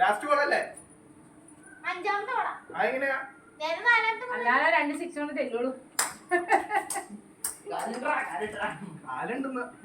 last ball അല്ലേ അഞ്ചാമത്തെ ബോളാ ആ എങ്ങനെയാ രണ്ട് സിക്സ് കൊണ്ട് തെല്ലോളൂ